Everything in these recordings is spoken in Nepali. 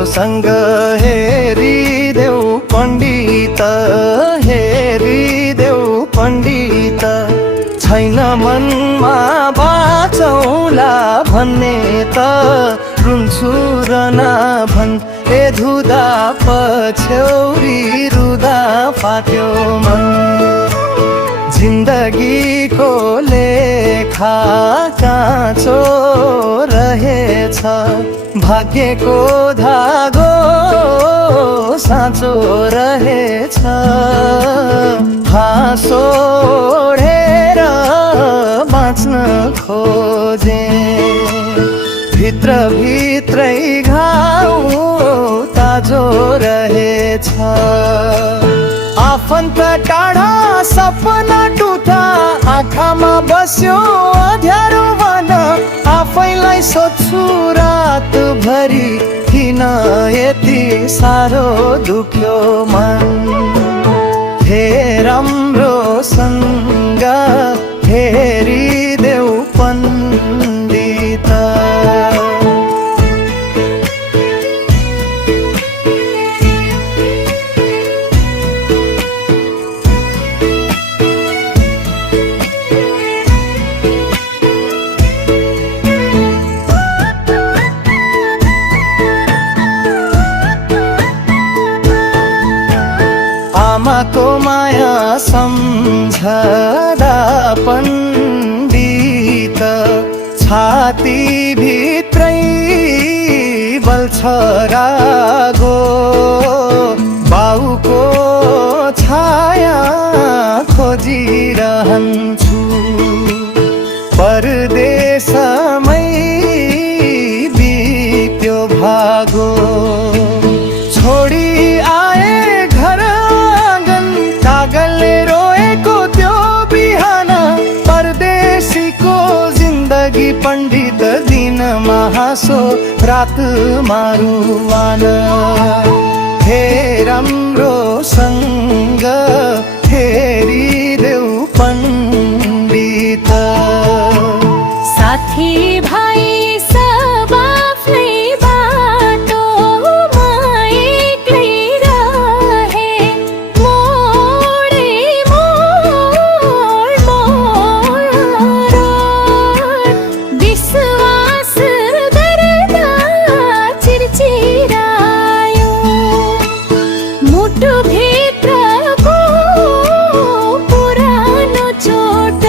राम्रोसँग हेरिदेऊ पण्डित, हेरिदेऊ पण्डित। छैन मनमा बाँचौला भन्ने त रुन्छु र नभन्। ए धुँदा पछ्यौरी रुँदा फाट्यो मन। जिन्दगीको लेखा काँचो रहेछ, भाग्यको धागो साँचो रहेछ। हाँसो ओढेर बाँच्न खोजे, भित्र भित्रै घाउ ताजो रहेछ। आफन्त टाढा सपना टुटा, आँखामा बस्यो अँध्यारो मन। आफैलाई सोध्छु रातभरि, किन यति साह्रो दुख्यो मन। हे राम्रोसँग हेरिदेऊ पण्डित। आमाको माया सम्झदा पण्डित, छाती भित्रै बल्छ रागो। बाउको छाया खोजिरहन्छु, परदेशमै बित्यो भागो। छोडी आए घर आँगन, कागलले रोएको त्यो बिहान। परदेशीको जिन्दगी पण्डित, दिनमा हाँसो रातमा रुवान। हे राम्रोसँग हेरिदेऊ पण्डित। साथी भाइ सब आफ्नै बाटोमा एक्लै रहे, मोडै मोड मोड रोड। विश्वास गर्दा चिरचिरायो मुटुभित्रको पुरानो चोट।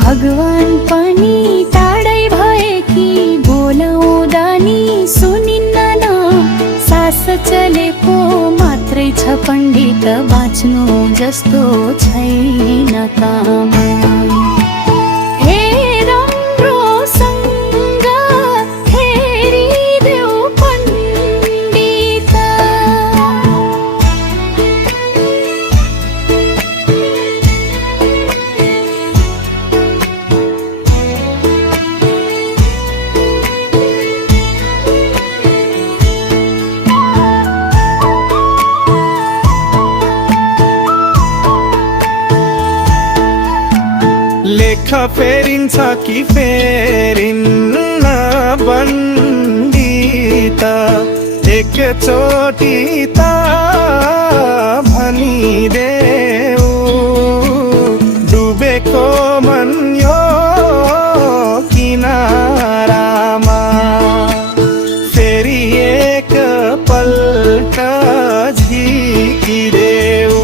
भगवान पनि टाढै भए कि बोलाउँदा नि सुनिन्न न। सास चलेको मात्रै छ पण्डित, बाँच्नु जस्तो छैन काम। हे राम्रोसँग हेरिदेऊ पण्डित। लेख फेरिन्छ कि फेरिन्न पण्डित, एकचोटि त भनिदेऊ। डुबेको मन यो किनारामा, फेरि एक पल्ट झिकिदेऊ।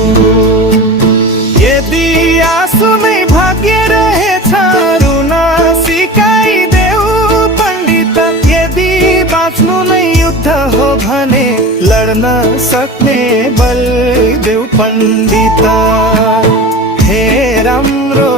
यदि आँसु नै भाग्य रहेछ, रुन सिकाइदेऊ पण्डित। यदि बाँच्नु नै युद्ध हो भने, लड्न सक्ने बल देऊ पण्डित। हे राम्रो